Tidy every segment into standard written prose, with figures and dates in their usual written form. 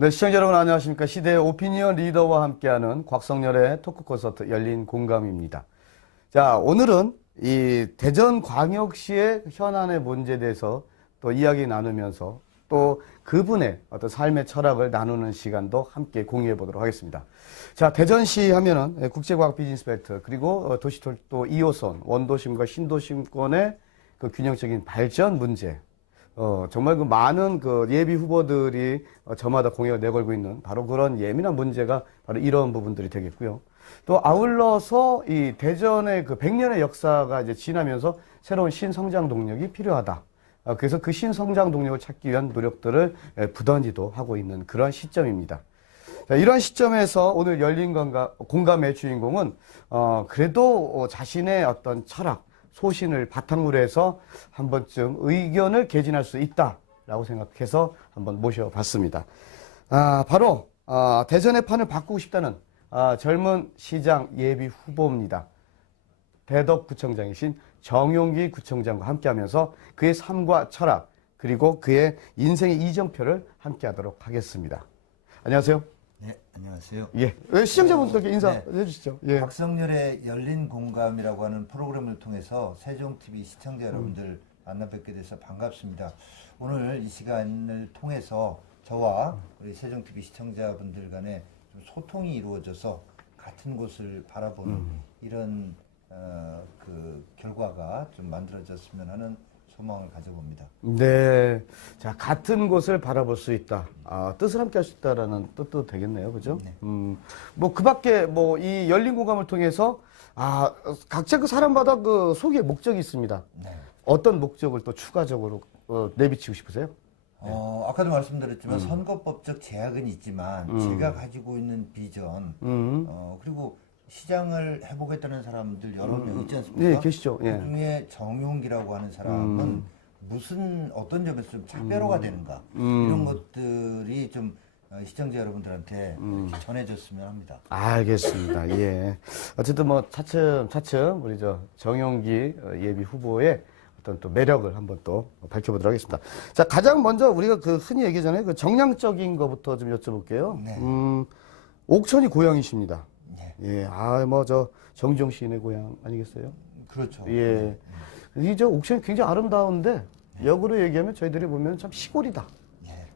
네, 시청자 여러분 안녕하십니까. 시대의 오피니언 리더와 함께하는 곽성열의 토크 콘서트 열린 공감입니다. 자, 오늘은 이 대전광역시의 현안의 문제에 대해서 또 이야기 나누면서 또 그분의 어떤 삶의 철학을 나누는 시간도 함께 공유해 보도록 하겠습니다. 자, 대전시 하면은 국제과학 비즈니스 벨트 그리고 도시철도 2호선 원도심과 신도심권의 그 균형적인 발전 문제. 정말 그 많은 그 예비 후보들이 저마다 공약을 내걸고 있는 바로 그런 예민한 문제가 바로 이런 부분들이 되겠고요. 또 아울러서 이 대전의 그 100년의 역사가 이제 지나면서 새로운 신성장 동력이 필요하다. 그래서 그 신성장 동력을 찾기 위한 노력들을 부단히도 하고 있는 그런 시점입니다. 자, 이런 시점에서 오늘 열린 공감의 주인공은 그래도 자신의 어떤 철학, 소신을 바탕으로 해서 한 번쯤 의견을 개진할 수 있다라고 생각해서 한번 모셔봤습니다. 바로 대전의 판을 바꾸고 싶다는 젊은 시장 예비 후보입니다. 대덕구청장이신 정용기 구청장과 함께하면서 그의 삶과 철학 그리고 그의 인생의 이정표를 함께하도록 하겠습니다. 안녕하세요. 네, 안녕하세요. 예, 시청자분들께 인사해 주시죠. 예. 박성열의 열린 공감이라고 하는 프로그램을 통해서 세종TV 시청자 여러분들 만나 뵙게 돼서 반갑습니다. 오늘 이 시간을 통해서 저와 우리 세종TV 시청자분들 간에 좀 소통이 이루어져서 같은 곳을 바라보는 이런 그 결과가 좀 만들어졌으면 하는 소망을 가져봅니다. 네. 자, 같은 곳을 바라볼 수 있다. 뜻을 함께 할 수 있다라는 뜻도 되겠네요. 그죠? 네. 뭐, 그 밖에 뭐, 이 열린 공감을 통해서, 각자 그 사람마다 그 소기의 목적이 있습니다. 네. 어떤 목적을 또 추가적으로 내비치고 싶으세요? 아까도 말씀드렸지만 선거법적 제약은 있지만 제가 가지고 있는 비전, 그리고 시장을 해보겠다는 사람들 여러 명 있지 않습니까? 네, 계시죠. 예. 그 중에 정용기라고 하는 사람은 어떤 점에서 좀 차별화가 되는가 이런 것들이 좀 시청자 여러분들한테 이렇게 전해졌으면 합니다. 알겠습니다. 예. 어쨌든 뭐 차츰 우리 정용기 예비 후보의 어떤 또 매력을 한번 또 밝혀보도록 하겠습니다. 자, 가장 먼저 우리가 그 흔히 얘기하잖아요. 그 정량적인 것부터 좀 여쭤볼게요. 네. 옥천이 고향이십니다. 네. 예, 정지용 시인의 고향 아니겠어요? 그렇죠. 예. 이 옥천이 굉장히 아름다운데 역으로 얘기하면 저희들이 보면 참 시골이다. 네.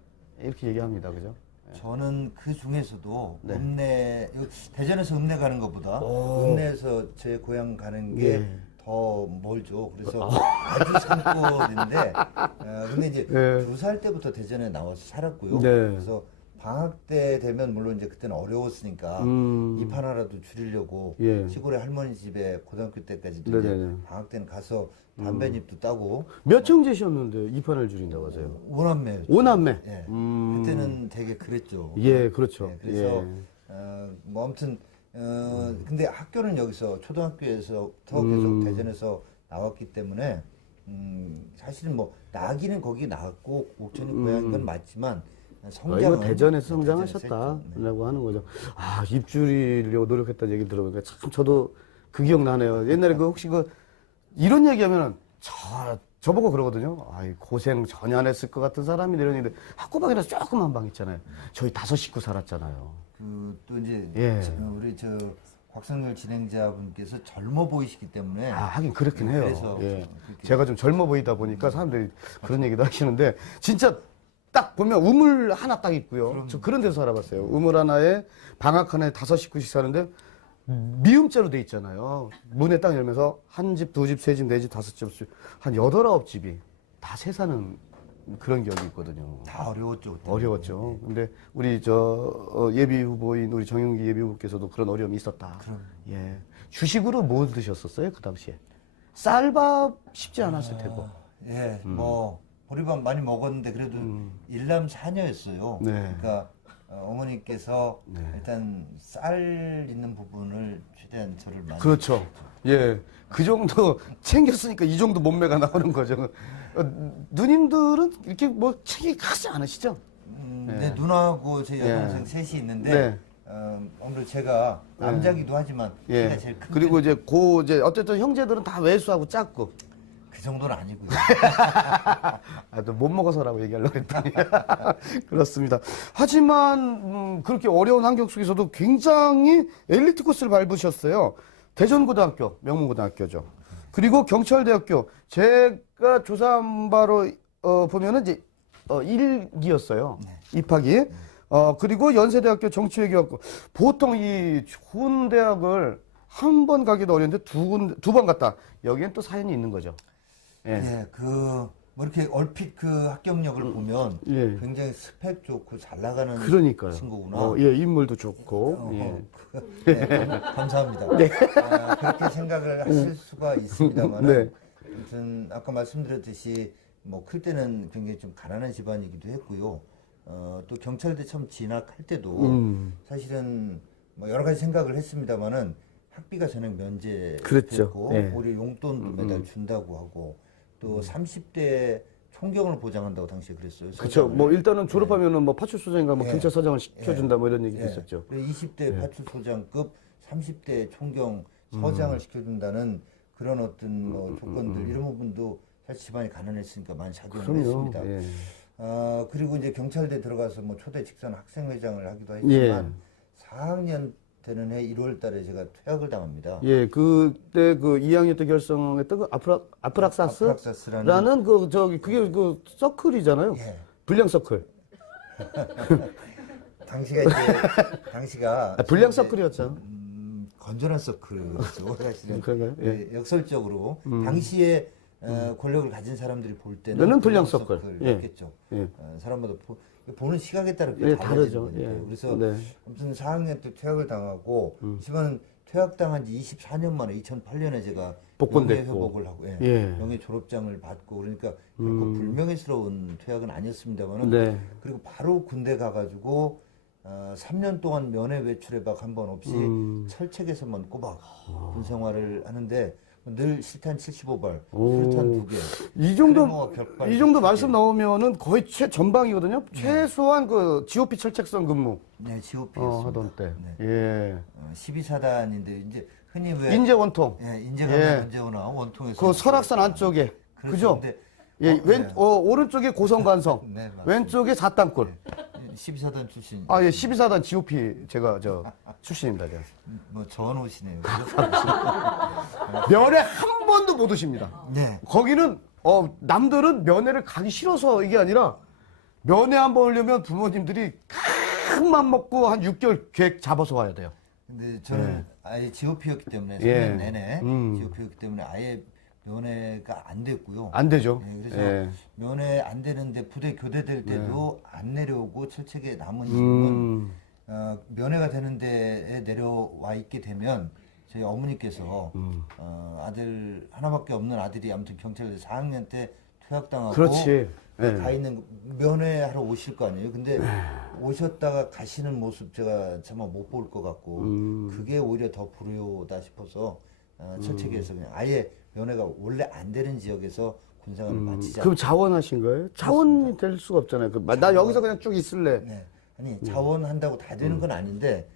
이렇게 얘기합니다. 그죠? 저는 그 중에서도 네. 대전에서 읍내 가는 것보다 읍내에서 제 고향 가는 게 예. 더 멀죠. 그래서 아주 산골인데, 근데 이제 예. 2살 때부터 대전에 나와서 살았고요. 네. 그래서 방학 때 되면 물론 이제 그때는 어려웠으니까 입 하나라도 줄이려고 예. 시골에 할머니 집에 고등학교 때까지도 네네네. 이제 방학 때는 가서 담배잎도 따고 몇 형제셨는데 이판을 줄인다고 하세요? 오남매. 오남매. 예. 그때는 되게 그랬죠. 예, 그렇죠. 네, 그래서 뭐 아무튼 근데 학교는 여기서 초등학교에서 계속 대전에서 나왔기 때문에 사실은 뭐 나기는 거기 나왔고 옥천이 고향인 건 맞지만 성장은 대전에서 성장하셨다라고 하는 거죠. 입 줄이려고 노력했다는 얘기 들어보니까 참 저도 그 기억 나네요. 옛날에 그 혹시 이런 얘기하면은 저보고 그러거든요. 고생 전혀 안 했을 것 같은 사람이 이러는데 학구방이라서 조그만 방 있잖아요. 저희 5 식구 살았잖아요. 또 이제 예. 우리 곽성열 진행자분께서 젊어 보이시기 때문에 하긴 그렇긴 해요. 그래서 예. 제가 좀 젊어 보이다 보니까 사람들이 그런 얘기도 하시는데 진짜 딱 보면 우물 하나 딱 있고요. 저 그런 데서 살아봤어요. 우물 하나에 방학 하나에 5 식구씩 사는데 미음자로 돼 있잖아요. 문에 딱 열면서 1집, 2집, 3집, 4집, 5집, 한 8, 9집이 다 새 사는 그런 기억이 있거든요. 다 어려웠죠. 그때. 어려웠죠. 근데 우리 예비 후보인 우리 정용기 예비 후보께서도 그런 어려움이 있었다. 예. 주식으로 뭐 드셨었어요? 그 당시에? 쌀밥 쉽지 않았을 테고. 예, 뭐 보리밥 많이 먹었는데 그래도 일남 사녀였어요. 네. 그러니까 어머니께서 일단 쌀 있는 부분을 최대한 저를 많이 그렇죠. 예. 그 정도 챙겼으니까 이 정도 몸매가 나오는 거죠. 누님들은 이렇게 뭐 책이 크지 않으시죠? 내 누나하고 제 여동생 셋이 있는데 오늘 제가 남자기도 하지만 예. 제가 제일 큰 그리고 이제 어쨌든 형제들은 다 외수하고 작고. 그죠. 정도는 아니고요. 못 먹어서라고 얘기하려고 했더니. 그렇습니다. 하지만, 그렇게 어려운 환경 속에서도 굉장히 엘리트 코스를 밟으셨어요. 대전고등학교, 명문고등학교죠. 그리고 경찰대학교, 제가 조사한 바로, 보면은 이제, 1기였어요. 입학이. 그리고 연세대학교 정치외교학부. 보통 이 좋은 대학을 한 번 가기도 어려운데 두 번 갔다. 여기엔 또 사연이 있는 거죠. 예. 예, 뭐 이렇게 얼핏 그 합격력을 보면 예. 굉장히 스펙 좋고 잘 나가는 그러니까요. 친구구나. 예, 인물도 좋고. 예. 네, 감사합니다. 그렇게 생각을 하실 수가 있습니다만, 네. 아무튼 아까 말씀드렸듯이 뭐 클 때는 굉장히 좀 가난한 집안이기도 했고요. 또 경찰대 처음 진학할 때도 사실은 뭐 여러 가지 생각을 했습니다만은 학비가 전액 면제됐고 그랬죠. 네. 오히려 용돈도 매달 준다고 하고 또 30대 총경을 보장한다고 당시에 그랬어요. 그렇죠. 뭐 일단은 졸업하면은 뭐 파출소장인가 뭐 예. 경찰서장을 시켜준다 뭐 이런 얘기도 예. 있었죠. 20대 파출소장급 30대 총경 서장을 시켜준다는 그런 어떤 뭐 조건들 이런 부분도 사실 집안이 가난했으니까 많이 작용을 그럼요. 했습니다. 예. 그리고 이제 경찰대 들어가서 뭐 초대 직선 학생회장을 하기도 했지만 4학년 되는 해 1월 달에 제가 퇴학을 당합니다. 예, 그때 그 2학년 때 결성했던 그 아프락사스라는 그 그게 그 서클이잖아요. 예. 불량 서클. 당시가 불량 서클이었잖아. 건전한 서클이었죠. 사실은 그런가요? 예. 역설적으로 당시에 권력을 가진 사람들이 볼 때는 너는 불량 서클. 서클이었겠죠. 예. 사람마다 보는 시각에 따라 예, 다르죠. 다르죠. 예. 그래서 네. 아무튼 4학년 때 퇴학을 당하고 하지만 퇴학당한 지 24년 만에 2008년에 제가 복권됐고. 명예회복을 하고 예. 명예 졸업장을 받고 그러니까 결코 불명예스러운 퇴학은 아니었습니다만은 네. 그리고 바로 군대 가가지고 3년 동안 면회 외출해박 한 번 없이 철책에서만 꼬박 군 생활을 하는데 늘 실탄 75발, 수류탄 2개. 이 정도 말씀 나오면은 거의 최전방이거든요. 최소한 그 GOP 철책선 근무. 네, GOP였습니다. 하던 때. 네. 예. 12사단인데 이제 흔히 왜 인제 원통. 예, 인제가 언제 오나 원통에서 그 설악산 안쪽에. 그렇죠. 그죠? 근데 예, 오른쪽에 고성관성. 네, 맞습니다. 왼쪽에 사땅굴. 12사단 출신. 아, 예, 12사단 GOP 제가 출신입니다. 제가. 뭐 전오시네요. 면회 한 번도 못 오십니다. 네. 거기는 남들은 면회를 가기 싫어서 이게 아니라 면회 한 번 오려면 부모님들이 큰 맘 먹고 한 6개월 계획 잡아서 와야 돼요. 근데 저는 아예 GOP였기 때문에 3년 예. 내내 GOP였기 때문에 아예 면회가 안 됐고요. 안 되죠. 그래서 예. 면회 안 되는데 부대 교대될 때도 안 내려오고 철책에 남은 이유는 면회가 되는 데에 내려와 있게 되면 저희 어머니께서 아들 하나밖에 없는 아들이 아무튼 경찰대 4학년 때 퇴학당하고 그렇지. 예. 가 있는 면회하러 오실 거 아니에요. 근데 오셨다가 가시는 모습 제가 차마 못 볼 것 같고 그게 오히려 더 불효다 싶어서 철책에서 그냥 아예 면회가 원래 안 되는 지역에서 군생활을 마치자. 그럼 자원하신 거예요? 자원이 될 수가 없잖아요. 나 여기서 그냥 쭉 있을래. 네. 아니 자원한다고 다 되는 건 아닌데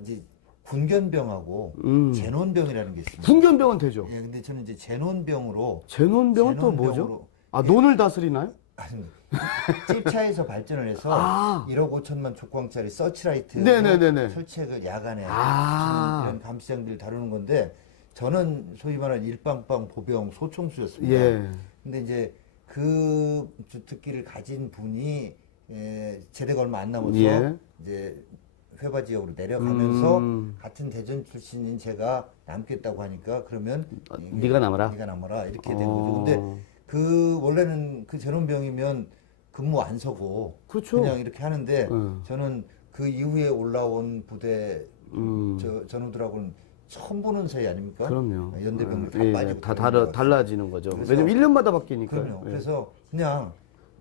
이제 군견병하고 제논병이라는 게 있습니다. 군견병은 되죠. 예, 근데 저는 이제 제논병으로 제논병은 또 뭐죠? 아, 논을 다스리나요? 아니, 찝차에서 발전을 해서 1억 5천만 족광짜리 서치라이트 네네네네. 철책을 야간에 아. 이런 감시장비를 다루는 건데 저는 소위 말하는 일빵빵 보병 소총수였습니다. 예. 근데 이제 그 주특기를 가진 분이 제대가 얼마 안 남아서 예. 이제 회바 지역으로 내려가면서 같은 대전 출신인 제가 남겠다고 하니까 그러면 네가 남아라. 네가 남아라 이렇게 된 거죠. 근데 그 원래는 그 제논병이면 근무 안 서고 그렇죠. 그냥 이렇게 하는데 저는 그 이후에 올라온 부대 전우들하고는 처음 보는 사이 아닙니까? 그럼요. 연대병들 다 예, 빠지고 다 그러는 것 같아요. 달라지는 거죠. 그래서- 왜냐면 1년마다 바뀌니까. 그럼요. 그래서 그냥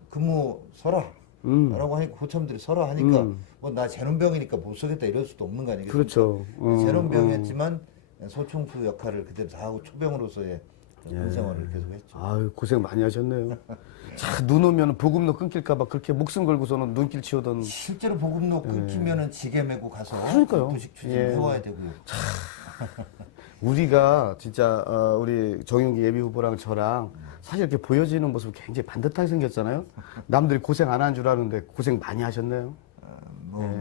근무 서라. 라고 하니까 고참들이 서라 하니까 뭐 나 제논병이니까 못 서겠다 이럴 수도 없는 거 아니겠습니까? 그렇죠. 제논병이었지만 소총수 역할을 그대로 다 하고 초병으로서의 군생활을 계속했죠. 아유, 고생 많이 하셨네요. 자, 눈 오면 보급로 끊길까봐 그렇게 목숨 걸고서는 눈길 치우던. 실제로 보급로 끊기면은 지게 메고 가서 그러니까요. 부식 추진해 와야 되고요. 우리가 진짜 우리 정윤기 예비 후보랑 저랑 사실 이렇게 보여지는 모습 굉장히 반듯하게 생겼잖아요. 남들이 고생 안 한 줄 아는데 고생 많이 하셨네요.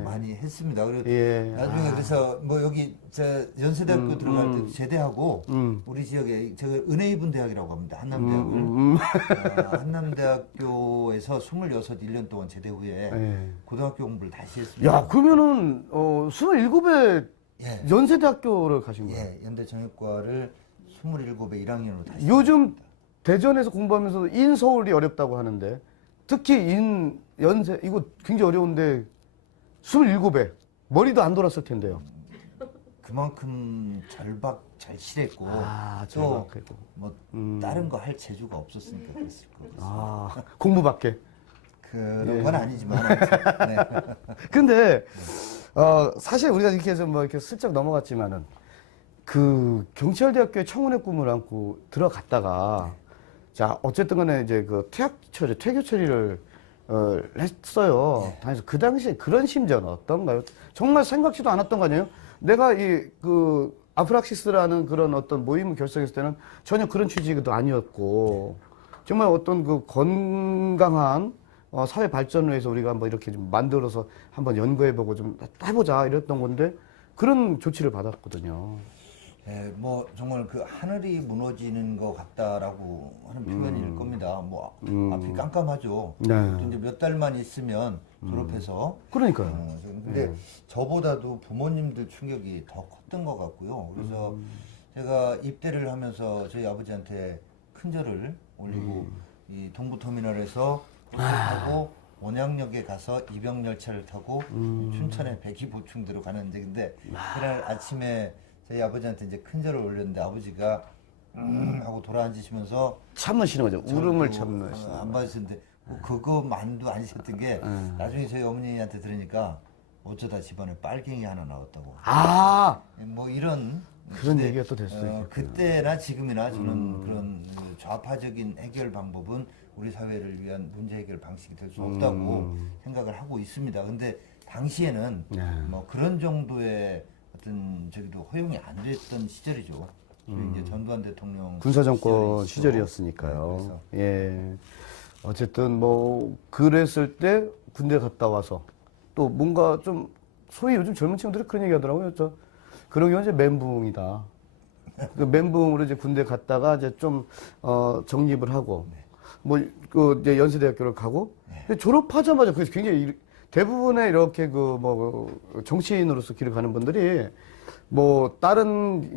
많이 했습니다. 그리고 예. 나중에 그래서 뭐 여기 저 연세대학교 들어갈 때 제대하고 음. 우리 지역에 제가 은혜이분 대학이라고 합니다. 한남대학을 한남대학교에서 26, 1년 동안 제대 후에 예. 고등학교 공부를 다시 했습니다. 야, 그러면은 27에 예. 연세대학교를 가신 거예요? 예, 연대 정육과를 27에 1학년으로 다시. 요즘 대전에서 공부하면서 인서울이 어렵다고 하는데 특히 연세 이거 굉장히 어려운데 27에 머리도 안 돌았을 텐데요. 그만큼 절실했고 또 뭐 다른 거 할 재주가 없었으니까 그랬을 거예요. 공부밖에. 그런 건 아니지만 아무튼, 네. 근데 사실 우리가 이렇게 좀 뭐 이렇게 슬쩍 넘어갔지만은 그 경찰대학교에 청운의 꿈을 안고 들어갔다가 자 어쨌든 간에 이제 그 퇴교 처리를 했어요. 그래서 그 당시에 그런 심정은 어떤가요? 정말 생각지도 않았던 거 아니에요? 내가 그 아프락시스라는 그런 어떤 모임을 결성했을 때는 전혀 그런 취지도 아니었고 정말 어떤 그 건강한 사회 발전을 위해서 우리가 한번 이렇게 좀 만들어서 한번 연구해보고 좀 해보자 이랬던 건데 그런 조치를 받았거든요. 예, 뭐 정말 그 하늘이 무너지는 것 같다라고 하는 표현일 겁니다. 뭐 앞이 깜깜하죠. 네. 또 이제 몇 달만 있으면 졸업해서. 그러니까요. 근데 저보다도 부모님들 충격이 더 컸던 것 같고요. 그래서 제가 입대를 하면서 저희 아버지한테 큰절을 올리고 이 동부터미널에서 버스를 타고 원양역에 가서 입영열차를 타고 춘천의 백이보충대로 가는데 근데 그날 아침에 저희 아버지한테 이제 큰절을 올렸는데 아버지가 하고 돌아앉으시면서 참으시는 거죠. 울음을 저도, 참으시는 안 받으셨는데 뭐 그거만도 아니셨던 게 나중에 저희 어머니한테 들으니까 어쩌다 집안에 빨갱이 하나 나왔다고. 뭐 이런 그런 근데, 얘기가 또 됐어요. 그때나 지금이나 저는 그런 그 좌파적인 해결 방법은 우리 사회를 위한 문제 해결 방식이 될 수 없다고 생각을 하고 있습니다. 근데 당시에는 뭐 그런 정도의 어떤 저기도 허용이 안 됐던 시절이죠. 이제 전두환 대통령 군사정권 시절이었으니까요. 예. 어쨌든 뭐 그랬을 때 군대 갔다 와서 또 뭔가 좀 소위 요즘 젊은 친구들이 그런 얘기 하더라고요. 그런 게 이제 멘붕이다. 그 멘붕으로 이제 군대 갔다가 이제 좀 정립을 하고 그 이제 연세대학교를 가고 근데 졸업하자마자 그래서 굉장히 대부분의 이렇게 정치인으로서 길을 가는 분들이 뭐 다른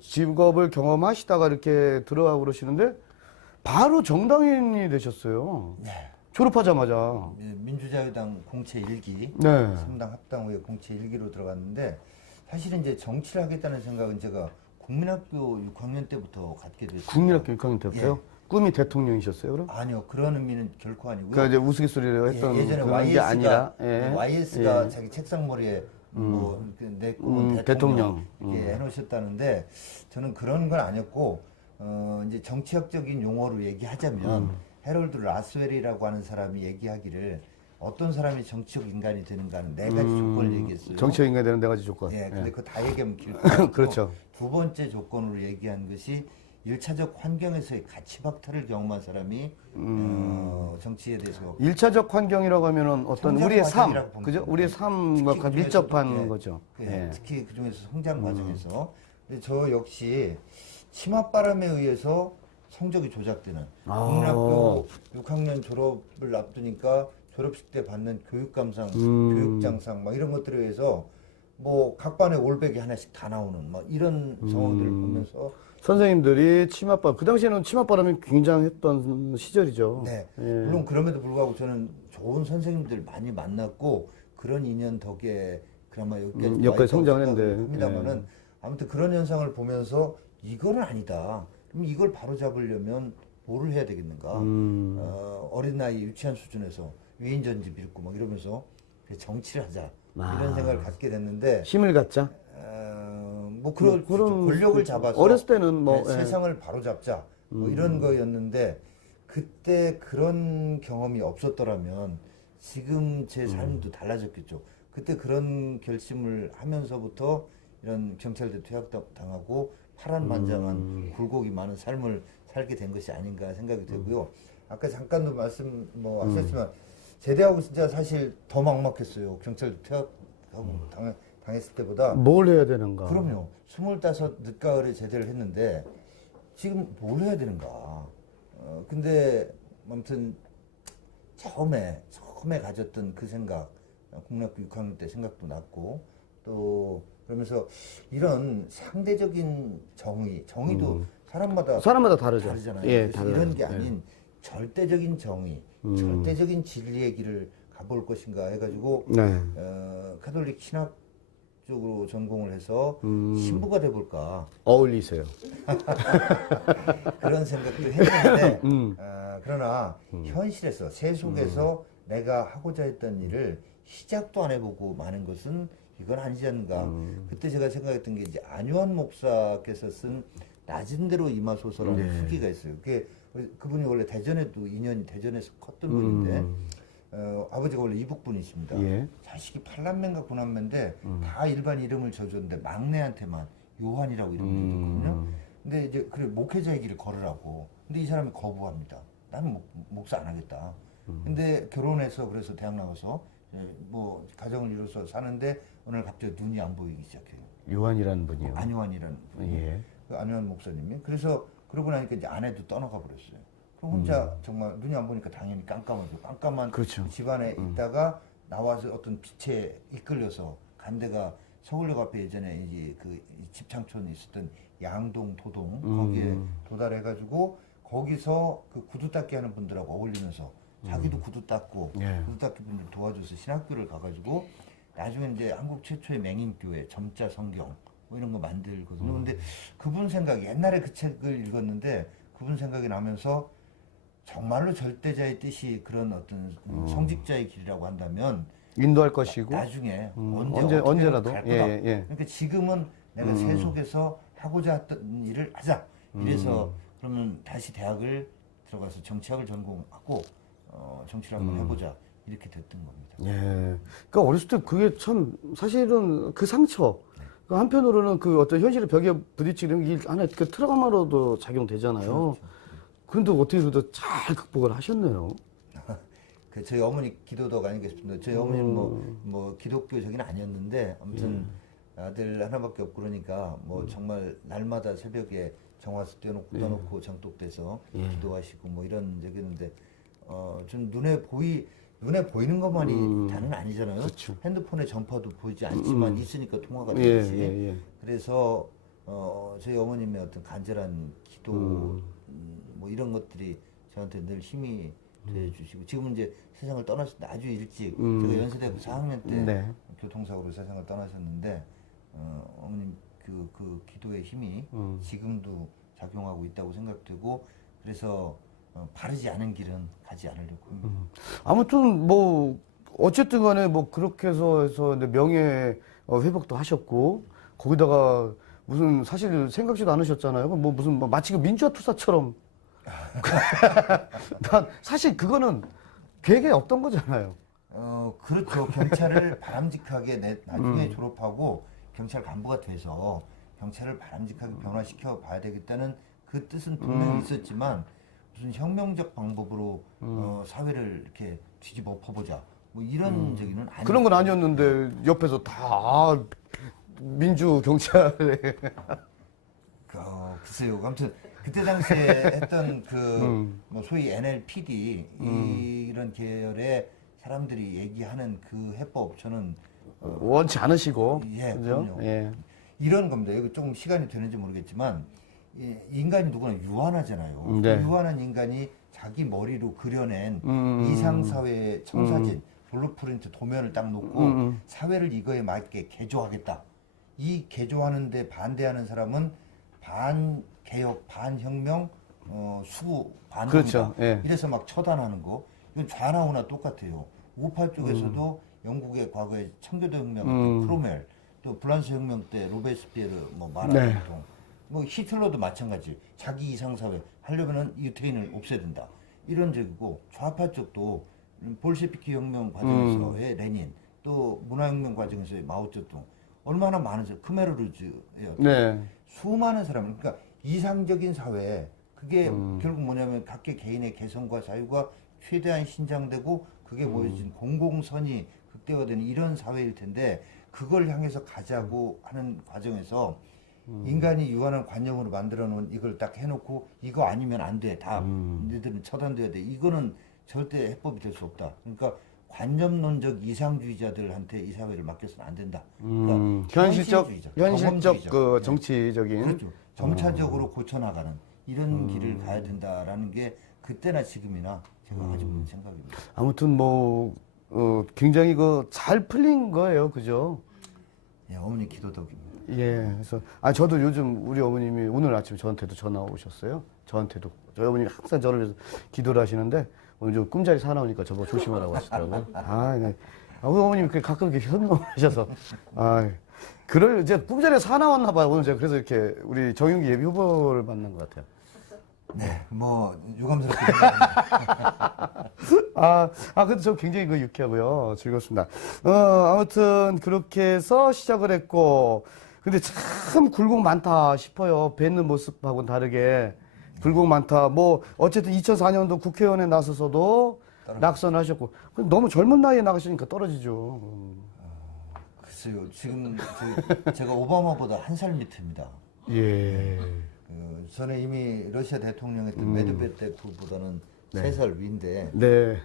직업을 경험하시다가 이렇게 들어가고 그러시는데 바로 정당인이 되셨어요. 네. 졸업하자마자. 민주자유당 공채 1기, 네. 3당 합당 후에 공채 1기로 들어갔는데 사실은 이제 정치를 하겠다는 생각은 제가 국민학교 6학년 때부터 갖게 됐어요. 국민학교 6학년 때부터요? 예. 꿈이 대통령이셨어요, 그럼? 아니요, 그런 의미는 결코 아니고요. 그 이제 우스갯소리로 했던 예전에 그런 게 아니라 YS가 자기 책상머리에 내 꿈은 대통령 이렇게 해놓으셨다는데 저는 그런 건 아니었고 이제 정치학적인 용어로 얘기하자면 해롤드 라스웰이라고 하는 사람이 얘기하기를 어떤 사람이 정치적 인간이 되는가는 네 가지 조건을 얘기했어요. 정치적 인간이 되는 네 가지 조건. 예, 근데 그거 다 얘기하면 길고 그렇죠. 두 번째 조건으로 얘기한 것이 일차적 환경에서의 가치박탈을 경험한 사람이 정치에 대해서 1차적 환경이라고 하면은 어떤 우리의 삶, 과정이라고 보면 그죠? 됩니다. 우리의 삶과 특히 밀접한 예, 거죠. 예. 특히 그 중에서 성장 과정에서 근데 저 역시 치맛바람에 의해서 성적이 조작되는 국민학교 6학년 졸업을 앞두니까 졸업식 때 받는 교육감상, 교육장상 막 이런 것들에 의해서 뭐 각 반에 올백이 하나씩 다 나오는 막 이런 상황들을 보면서 선생님들이 치맛바람, 그 당시에는 치맛바람이 굉장했던 시절이죠. 네. 예. 물론 그럼에도 불구하고 저는 좋은 선생님들 많이 만났고 그런 인연 덕에 그나마 여기까지 성장했는데. 합니다만은 아무튼 그런 현상을 보면서 이거는 아니다. 그럼 이걸 바로잡으려면 뭐를 해야 되겠는가? 어린아이 유치한 수준에서 위인전집 읽고 막 이러면서 정치를 하자. 이런 생각을 갖게 됐는데 힘을 갖자. 뭐 그런 권력을 잡아서 어렸을 때는 뭐 세상을 바로잡자 뭐 이런 거였는데 그때 그런 경험이 없었더라면 지금 제 삶도 달라졌겠죠. 그때 그런 결심을 하면서부터 이런 경찰대 퇴학당하고 파란만장한 굴곡이 많은 삶을 살게 된 것이 아닌가 생각이 되고요. 아까 잠깐도 말씀 뭐 하셨지만 제대하고 진짜 사실 더 막막했어요. 경찰 퇴학하고 당했을 때보다. 뭘 해야 되는가? 그럼요. 25 늦가을에 제대를 했는데 지금 뭘 해야 되는가. 근데 아무튼 처음에 가졌던 그 생각, 국민학교 6학년 때 생각도 났고, 또 그러면서 이런 상대적인 정의도 사람마다 다르죠. 다르잖아요. 예, 그래서 달라요. 이런 게 예. 아닌 절대적인 정의, 절대적인 진리의 길을 가볼 것인가 해가지고 네. 카톨릭 신학 쪽으로 전공을 해서 신부가 돼볼까 어울리세요. 그런 생각도 했는데 그러나 현실에서 세속에서 내가 하고자 했던 일을 시작도 안 해보고 마는 것은 이건 아니지 않는가. 그때 제가 생각했던 게 이제 안유한 목사께서 쓴 낮은 대로 임하소서라는 네. 후기가 있어요. 그분이 원래 대전에도 인연이 대전에서 컸던 분인데 아버지가 원래 이북 분이십니다. 예. 자식이 8남매인가 9남매인데 다 일반 이름을 져줬는데 막내한테만 요한이라고 이름을 줬거든요. 근데 이제 그래 목회자의 길을 걸으라고. 근데 이 사람이 거부합니다. 나는 목사 안 하겠다. 근데 결혼해서 그래서 대학 나가서 뭐 가정을 이뤄서 사는데 오늘 갑자기 눈이 안 보이기 시작해요. 요한이라는 분이요. 안요한이라는 분. 예. 그 안요한 목사님이. 그래서 그러고 나니까 이제 아내도 떠나가 버렸어요. 그럼 혼자 정말 눈이 안 보니까 당연히 깜깜하죠. 깜깜한 그렇죠. 그 집안에 있다가 나와서 어떤 빛에 이끌려서 간 데가 서울역 앞에 예전에 이제 그 집창촌에 있었던 양동 도동 거기에 도달해가지고 거기서 그 구두 닦기 하는 분들하고 어울리면서 자기도 구두 닦고 예. 구두 닦기 분들 도와줘서 신학교를 가가지고 나중에 이제 한국 최초의 맹인교회 점자 성경 뭐 이런 거 만들거든요. 근데 그분 생각이 옛날에 그 책을 읽었는데 그분 생각이 나면서 정말로 절대자의 뜻이 그런 어떤 성직자의 길이라고 한다면 인도할 것이고 나중에 언제라도 갈 거다. 예, 예. 그러니까 지금은 내가 세속에서 하고자 했던 일을 하자. 이래서 그러면 다시 대학을 들어가서 정치학을 전공하고 정치를 한번 해보자. 이렇게 됐던 겁니다. 예. 그러니까 어렸을 때 그게 참 사실은 그 상처. 그 한편으로는 그 어떤 현실의 벽에 부딪히는 게 하나의 그 트라우마로도 작용되잖아요. 그런데 어떻게 그래도 잘 극복을 하셨네요. 그 저희 어머니 기도덕 아니겠습니까? 저희 어머니는 뭐 기독교적인 아니었는데 아무튼 아들 하나밖에 없고 그러니까 뭐 정말 날마다 새벽에 정화수 떠놓고 정독돼서 기도하시고 뭐 이런 적이었는데 좀 눈에 보이는 것만이 다는 아니잖아요. 그렇죠. 핸드폰에 전파도 보이지 않지만 있으니까 통화가 예, 되지. 예, 예. 그래서 저희 어머님의 어떤 간절한 기도 뭐 이런 것들이 저한테 늘 힘이 돼주시고 지금은 이제 세상을 떠나셨는데 아주 일찍 제가 연세대학교 4학년 때 네. 교통사고로 세상을 떠나셨는데 어머님 그 기도의 힘이 지금도 작용하고 있다고 생각되고 그래서 바르지 않은 길은 가지 않으려고 합니다. 아무튼 뭐 어쨌든 간에 뭐 그렇게 해서 명예 회복도 하셨고 거기다가 무슨 사실 생각지도 않으셨잖아요. 뭐 무슨 뭐 마치 그 민주화 투사처럼 난 사실 그거는 계획에 없던 거잖아요. 그렇죠. 경찰을 바람직하게 나중에 졸업하고 경찰 간부가 돼서 경찰을 바람직하게 변화시켜 봐야 되겠다는 그 뜻은 분명히 있었지만 무슨 혁명적 방법으로 사회를 이렇게 뒤집어 엎어보자 뭐 이런 저기는 아니었어요. 그런 건 아니었는데 옆에서 다 민주 경찰에 글쎄요. 아무튼 그때 당시에 했던 뭐 소위 NLPD 이런 계열의 사람들이 얘기하는 그 해법 저는 원치 않으시고 예, 그죠? 그럼요. 예. 이런 겁니다. 이거 조금 시간이 되는지 모르겠지만 인간이 누구나 유한하잖아요. 네. 그 유한한 인간이 자기 머리로 그려낸 이상사회의 청사진, 블루프린트 도면을 딱 놓고 사회를 이거에 맞게 개조하겠다. 이 개조하는데 반대하는 사람은 반개혁, 반혁명, 수구, 반동이다. 그렇죠. 예. 이래서 막 처단하는 거. 이건 좌나 우나 똑같아요. 우파 쪽에서도 영국의 과거에 청교도 혁명 때 크로멜, 또 프랑스 혁명 때 로베스피에르, 뭐 마라톤, 뭐 히틀러도 마찬가지. 자기 이상사회 하려면은 유태인을 없애야 된다. 이런 적이고 좌파 쪽도 볼셰비키 혁명 과정에서의 레닌, 또 문화혁명 과정에서의 마오쩌둥 얼마나 많은지 크메르르즈예요. 네. 수많은 사람을, 그러니까 이상적인 사회, 그게 결국 뭐냐면 각계 개인의 개성과 자유가 최대한 신장되고 그게 모여진 공공선이 극대화되는 이런 사회일 텐데, 그걸 향해서 가자고 하는 과정에서 인간이 유한한 관념으로 만들어 놓은 이걸 딱 해놓고 이거 아니면 안 돼. 다 너희들은 처단돼야 돼. 이거는 절대 해법이 될 수 없다. 그러니까 관념론적 이상주의자들한테 이 사회를 맡겨서는 안 된다. 그러니까 현실적 경험주의자. 그 네. 정치적인. 그렇죠. 점차적으로 고쳐나가는 이런 길을 가야 된다라는 게 그때나 지금이나 제가 가지고 있는 생각입니다. 아무튼 뭐 굉장히 그 잘 풀린 거예요, 그죠? 예, 어머니 기도 덕입니다. 예, 그래서 저도 요즘 우리 어머님이 오늘 아침 저한테도 전화 오셨어요. 저한테도 저희 어머님이 항상 저를 위해서 기도를 하시는데 오늘 좀 꿈자리 사나우니까 저보고 조심하라고 하시더라고요. 네. 우리 어머님이 가끔 이렇게 현명하셔서 그럴 이제 꿈자리에 사나웠나 봐요. 오늘 제가 그래서 이렇게 우리 정윤기 예비 후보를 만난 것 같아요. 네, 뭐 유감스럽게 근데 저 굉장히 그 유쾌하고요. 즐겁습니다. 아무튼 그렇게 해서 시작을 했고, 근데 참 굴곡 많다 싶어요. 뵙는 모습하고는 다르게. 굴곡 많다. 뭐, 어쨌든 2004년도 국회의원에 나서서도 낙선하셨고, 너무 젊은 나이에 나가시니까 떨어지죠. 글쎄요, 지금 제가 오바마보다 한 살 밑입니다. 예. 저는 이미 러시아 대통령했던 메드베데프보다는 네. 3살 위인데 네.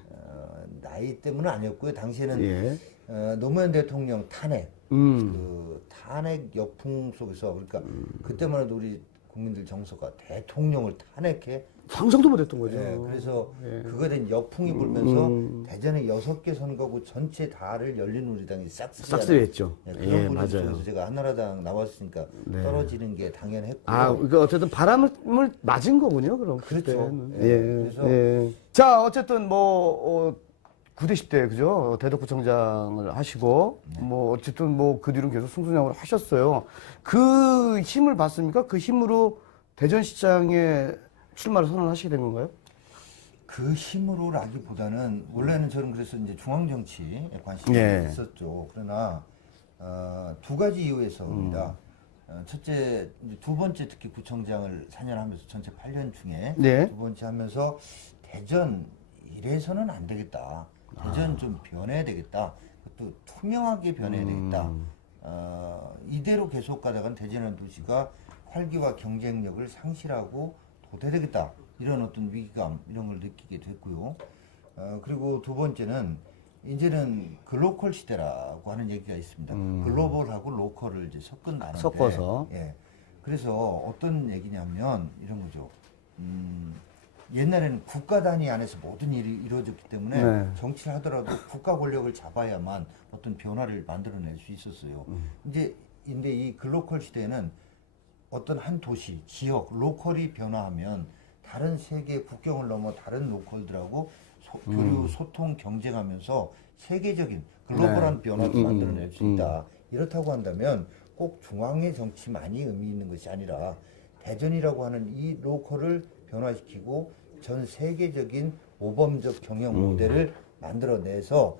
나이 때문은 아니었고요. 당시에는 예. 노무현 대통령 탄핵, 그 탄핵 역풍 속에서 그러니까 그때만 해도 우리 국민들 정서가 대통령을 탄핵해. 상상도 못했던 거죠. 예, 그래서 그거에 대한 역풍이 불면서 대전에 6개 선거구 전체 다를 열린우리당이 싹쓸이했죠. 예, 그런 예, 분위기 맞아요. 속에서 제가 한나라당 나왔으니까 떨어지는 게 당연했고. 그러니까 어쨌든 바람을 맞은 거군요, 그럼. 그렇죠. 그때는. 예, 예. 그래서 예. 자, 어쨌든 뭐 9대 10대 그죠? 대덕구청장을 하시고 뭐 어쨌든 뭐 그 뒤로 계속 승승장구를 하셨어요. 그 힘을 봤습니까? 그 힘으로 대전시장에 출마를 선언하시게 된 건가요? 그 힘으로라기보다는 원래는 저는 그래서 이제 중앙 정치에 관심이 있었죠. 그러나 두 가지 이유에서입니다. 첫째, 이제 두 번째 특히 구청장을 4년 하면서 전체 8년 중에 두 번째 하면서 대전 이래서는 안 되겠다. 대전 좀 변해야 되겠다. 또 투명하게 변해야 되겠다. 이대로 계속 가다간 대전이라는 도시가 활기와 경쟁력을 상실하고 도태되겠다. 이런 어떤 위기감 이런 걸 느끼게 됐고요. 그리고 두 번째는 이제는 글로컬 시대라고 하는 얘기가 있습니다. 글로벌하고 로컬을 이제 섞은다는데. 섞어서. 예. 그래서 어떤 얘기냐면 이런 거죠. 옛날에는 국가 단위 안에서 모든 일이 이루어졌기 때문에 정치를 하더라도 국가 권력을 잡아야만 어떤 변화를 만들어낼 수 있었어요. 근데 이 글로컬 시대에는 어떤 한 도시, 지역, 로컬이 변화하면 다른 세계 국경을 넘어 다른 로컬들하고 교류, 소통, 경쟁하면서 세계적인 글로벌한 변화도 만들어낼 수 있다. 이렇다고 한다면 꼭 중앙의 정치만이 의미 있는 것이 아니라 대전이라고 하는 이 로컬을 변화시키고 전 세계적인 모범적 경영 모델을 만들어내서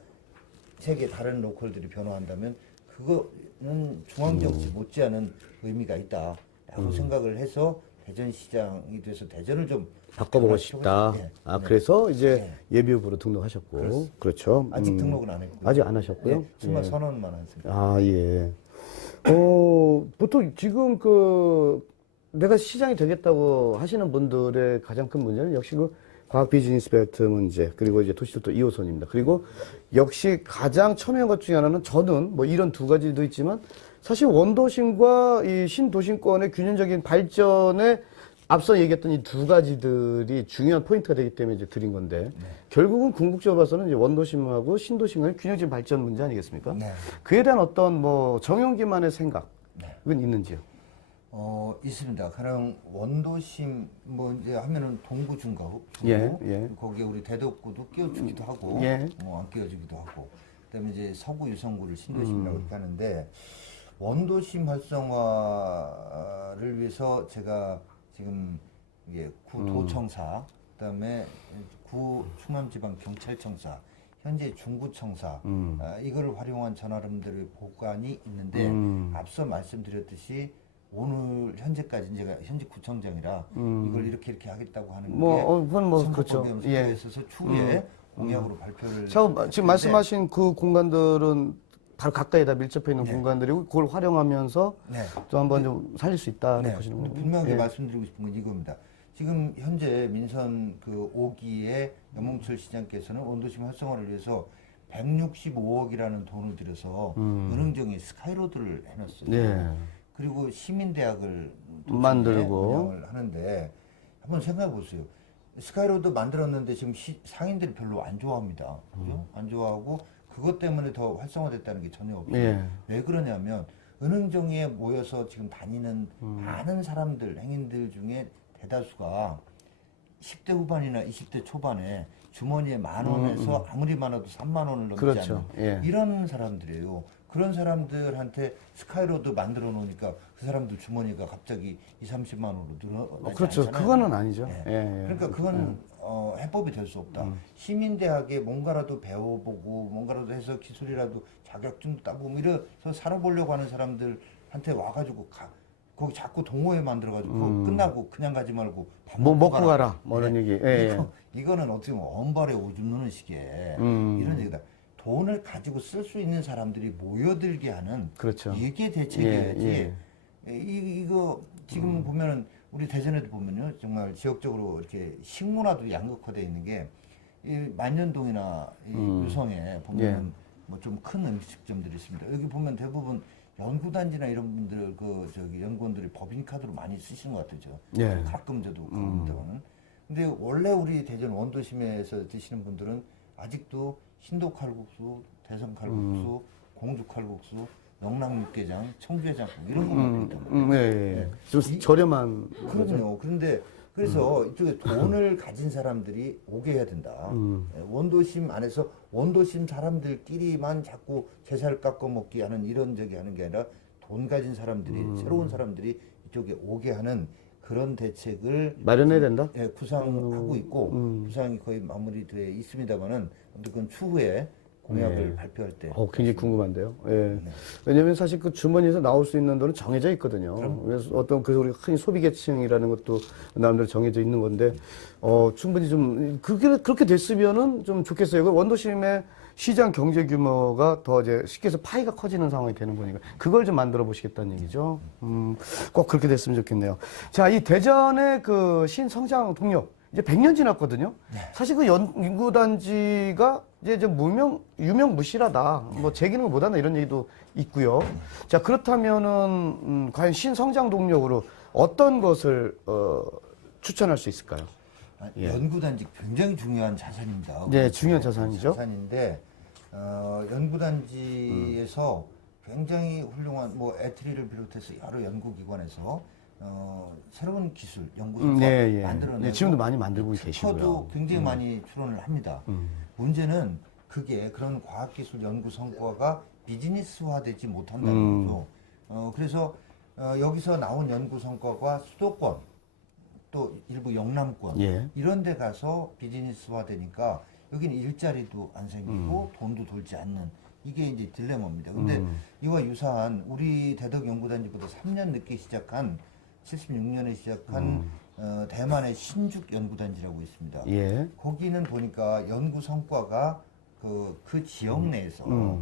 세계 다른 로컬들이 변화한다면 그거는 중앙 정치 못지않은 의미가 있다라고 생각을 해서 대전시장이 돼서 대전을 좀 바꿔보고 싶다. 그래서 이제 예비후보로 등록하셨고. 그렇습니다. 그렇죠. 아직 등록은 안 했고요. 아직 안 하셨고요. 네, 출마 선언만 했습니다. 예. 보통 지금 내가 시장이 되겠다고 하시는 분들의 가장 큰 문제는 역시 그 과학 비즈니스 벨트 문제, 그리고 이제 도시도또 2호선입니다. 그리고 역시 가장 첨예한 것 중에 하나는 저는 뭐 이런 두 가지도 있지만 사실 원도심과 이 신도심권의 균형적인 발전에 앞서 얘기했던 이 두 가지들이 중요한 포인트가 되기 때문에 이제 드린 건데 결국은 궁극적으로 봐서는 이제 원도심하고 신도심의 균형적인 발전 문제 아니겠습니까? 그에 대한 어떤 뭐 정용기만의 생각은 있는지요? 있습니다. 가령 원도심 뭐 이제 하면은 동구 중구 거기에 우리 대덕구도 끼워주기도 하고 안 끼워주기도 하고 그다음에 이제 서구 유성구를 신도심이라고 이렇게 하는데 원도심 활성화를 위해서 제가 지금 이게 구도청사 그다음에 구 충남지방경찰청사 현재 중구청사 이거를 활용한 전화름들의 보관이 있는데 앞서 말씀드렸듯이 오늘 현재까지 제가 현직 구청장이라 이걸 이렇게 하겠다고 하는 뭐, 게 그건 뭐, 선거법에 그렇죠. 엄선되어 예. 있어서 추후에 공약으로 발표를 지금 했는데 말씀하신 그 공간들은 바로 가까이다 밀접해 있는 공간들이고 그걸 활용하면서 네. 또 한번 좀 살릴 수 있다는 네, 보시는 근데 거예요. 분명하게 예. 말씀드리고 싶은 건 이겁니다. 지금 현재 민선 그 5기의 염홍철 시장께서는 원도심 활성화를 위해서 165억이라는 돈을 들여서 은흥정에 스카이로드를 해놨어요. 네. 그리고 시민대학을 만들고. 운영을 하는데 한번 생각해 보세요. 스카이로드 만들었는데 지금 상인들이 별로 안 좋아합니다. 그죠? 안 좋아하고 그것 때문에 더 활성화됐다는 게 전혀 없어요. 예. 왜 그러냐면 은흥정에 모여서 지금 다니는 많은 사람들, 행인들 중에 대다수가 10대 후반이나 20대 초반에 주머니에 10,000원에서 아무리 많아도 30,000원을 넘지 그렇죠. 않는 예. 이런 사람들이에요. 그런 사람들한테 스카이로드 만들어 놓으니까 그 사람들 주머니가 갑자기 20-30만 원으로 늘어나지 그렇죠. 않잖아요. 그거는 아니죠. 예. 예, 예. 그러니까 그건 해법이 될 수 없다. 시민대학에 뭔가라도 배워보고 뭔가라도 해서 기술이라도 자격증도 따고 뭐 이래서 살아보려고 하는 사람들한테 와가지고 거기 자꾸 동호회 만들어가지고 그거 끝나고 그냥 가지 말고 밥 뭐 먹고 가라. 가라. 뭐 이런 얘기. 예, 예. 이거는 어떻게 보면 언발에 오줌 누는 식의 이런 얘기다. 돈을 가지고 쓸 수 있는 사람들이 모여들게 하는 그렇죠. 이게 대책이어야지. 예, 이거 지금 보면은 우리 대전에도 보면요 정말 지역적으로 이렇게 식문화도 양극화되어 있는 게 이 만년동이나 이 유성에 보면은 뭐 좀 큰 음식점들이 있습니다. 여기 보면 대부분 연구단지나 이런 분들 그 저기 연구원들이 법인카드로 많이 쓰시는 것 같아요. 예. 가끔 저도 가봅니다만. 근데 원래 우리 대전 원도심에서 드시는 분들은 아직도 신도 칼국수, 대성 칼국수, 공주 칼국수, 영남 육개장, 청주해장국 이런 것만 드린단 말이에요. 예, 예. 좀 저렴한 그럼요. 그런데 그래서 이쪽에 돈을 가진 사람들이 오게 해야 된다. 예, 원도심 안에서 원도심 사람들끼리만 자꾸 제살 깎아 먹기 하는 이런 저기 하는 게 아니라 돈 가진 사람들이 새로운 사람들이 이쪽에 오게 하는 그런 대책을 마련해야 된다. 예, 구상하고 있고 구상이 거의 마무리되어 있습니다만은 그건 추후에 공약을 발표할 때 굉장히 궁금한데요. 예. 왜냐면 사실 그 주머니에서 나올 수 있는 돈은 정해져 있거든요. 그래서 어떤 그 우리가 흔히 소비계층이라는 것도 나름대로 정해져 있는 건데, 충분히 좀, 그렇게 됐으면은 좀 좋겠어요. 그 원도심의 시장 경제 규모가 더 이제 쉽게 해서 파이가 커지는 상황이 되는 거니까 그걸 좀 만들어 보시겠다는 얘기죠. 꼭 그렇게 됐으면 좋겠네요. 자, 이 대전의 그 신성장 동력. 이제 100년 지났거든요. 사실 그 연구단지가 이제 유명무실하다. 뭐 제기는 못한다 이런 얘기도 있고요. 자, 그렇다면은 과연 신성장 동력으로 어떤 것을 추천할 수 있을까요? 연구단지 굉장히 중요한 자산입니다. 네, 중요한 자산이죠. 자산인데 연구단지에서 굉장히 훌륭한 뭐 에트리를 비롯해서 여러 연구기관에서 새로운 기술, 연구소가 만들어내고 지금도 많이 만들고 계시고요. 특허도 굉장히 많이 출원을 합니다. 문제는 그게 그런 과학기술 연구 성과가 비즈니스화되지 못한다는 거죠. 그래서 여기서 나온 연구 성과가 수도권 또 일부 영남권 이런 데 가서 비즈니스화되니까 여기는 일자리도 안 생기고 돈도 돌지 않는 이게 이제 딜레마입니다. 근데 이와 유사한 우리 대덕 연구단지보다 3년 늦게 시작한 76년에 시작한 대만의 신죽 연구단지라고 있습니다. 거기는 보니까 연구 성과가 그 지역 내에서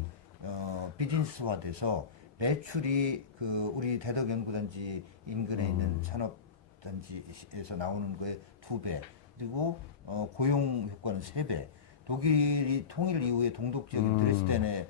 비즈니스화돼서 매출이 그 우리 대덕 연구단지 인근에 있는 산업단지에서 나오는 거에 2배, 그리고 고용 효과는 3배. 독일이 통일 이후에 동독 지역인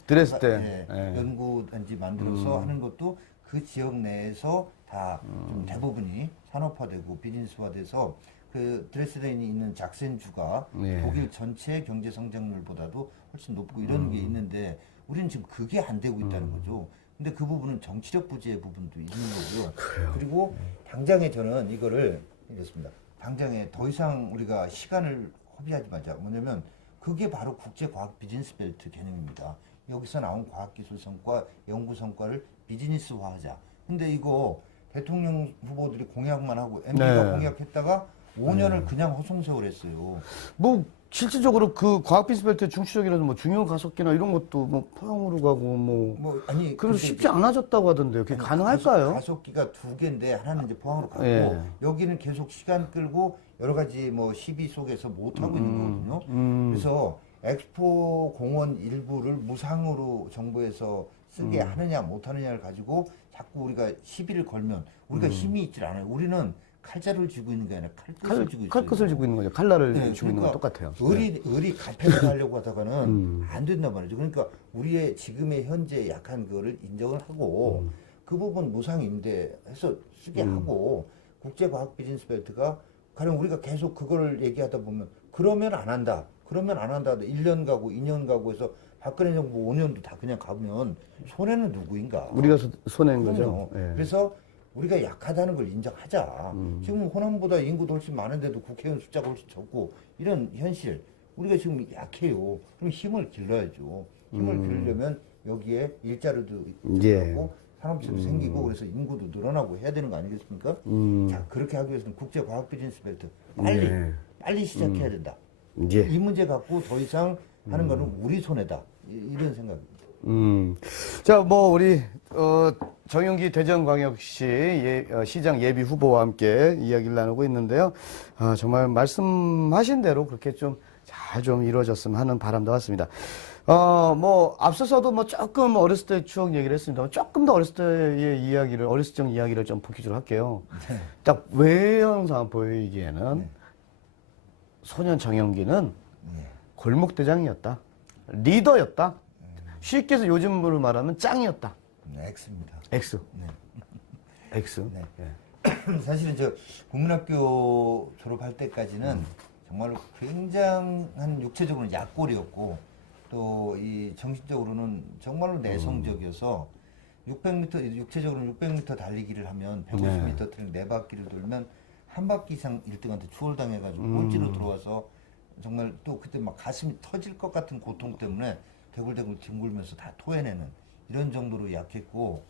드레스덴에 연구단지 만들어서 하는 것도 그 지역 내에서 다 좀 대부분이 산업화되고 비즈니스화돼서 그 드레스덴이 있는 작센주가 독일 전체 경제 성장률보다도 훨씬 높고 이런 게 있는데 우리는 지금 그게 안 되고 있다는 거죠. 근데 그 부분은 정치적 부재의 부분도 있는 거고요. 그리고 당장에 저는 이거를 이랬습니다. 당장에 더 이상 우리가 시간을 허비하지 말자. 뭐냐면 그게 바로 국제과학 비즈니스 벨트 개념입니다. 여기서 나온 과학기술 성과, 연구 성과를 비즈니스화하자. 근데 이거 대통령 후보들이 공약만 하고 MB가 공약했다가 5년을 그냥 허송세월 했어요. 뭐 실질적으로 그 과학 빈스벨트의 중추적이라든 뭐 중형 가속기나 이런 것도 뭐 포항으로 가고 뭐 아니 그래서 근데 쉽지 않아졌다고 하던데요. 그게 아니, 가능할까요? 가속기가 두 개인데 하나는 이제 포항으로 갔고 예. 여기는 계속 시간 끌고 여러 가지 뭐 시비 속에서 못 하고 있는 거거든요. 그래서 엑스포 공원 일부를 무상으로 정부에서 쓰게 하느냐 못 하느냐를 가지고 자꾸 우리가 시비를 걸면 우리가 힘이 있질 않아요. 우리는 칼자루를 쥐고 있는 게 아니라 칼끝을 쥐고 있어요. 칼끝을 쥐고 있는 거죠. 칼날을 네, 쥐고 있는 건 똑같아요. 을이 가패를 하려고 하다가는 안 된단 말이죠. 그러니까 우리의 지금의 현재 약한 거를 인정을 하고 그 부분 무상 임대해서 쓰게 하고 국제과학 비즈니스 벨트가 가령 우리가 계속 그걸 얘기하다 보면 그러면 안 한다. 그러면 안 한다. 1년 가고 2년 가고 해서 박근혜 정부 5년도 다 그냥 가면 손해는 누구인가? 우리가 손해인 그럼요. 거죠. 예. 그래서 우리가 약하다는 걸 인정하자. 지금 호남보다 인구도 훨씬 많은데도 국회의원 숫자가 훨씬 적고 이런 현실. 우리가 지금 약해요. 그럼 힘을 길러야죠. 힘을 기르려면 여기에 일자리도 예. 생기고 산업체도 생기고 그래서 인구도 늘어나고 해야 되는 거 아니겠습니까? 자 그렇게 하기 위해서는 국제과학 비즈니스 벨트 빨리 시작해야 된다. 예. 이 문제 갖고 더 이상 하는 거는 우리 손해다. 이런 생각입니다. 자, 뭐 우리 정영기 대전광역시 시장 예비 후보와 함께 이야기를 나누고 있는데요. 정말 말씀하신 대로 그렇게 좀 잘 좀 이루어졌으면 하는 바람도 같습니다. 뭐 앞서서도 뭐 조금 어렸을 때 추억 얘기를 했습니다. 조금 더 어렸을 때의 이야기를 어렸을 적 이야기를 좀 포기를 할게요. 딱 외형상 보이기에는 소년 정영기는 골목대장이었다. 리더였다. 쉽게 해서 요즘으로 말하면 짱이었다. 네, X입니다. X. 네. X. 네. 예. 사실은 저 국민학교 졸업할 때까지는 정말로 굉장한 육체적으로는 약골이었고 또 이 정신적으로는 정말로 내성적이어서 600m 육체적으로는 600m 달리기를 하면 150m 트랙 4바퀴를 돌면 한 바퀴 이상 1등한테 추월당해가지고 꼴찌로 들어와서 정말 또 그때 막 가슴이 터질 것 같은 고통 때문에 대굴대굴 뒹굴면서 다 토해내는 이런 정도로 약했고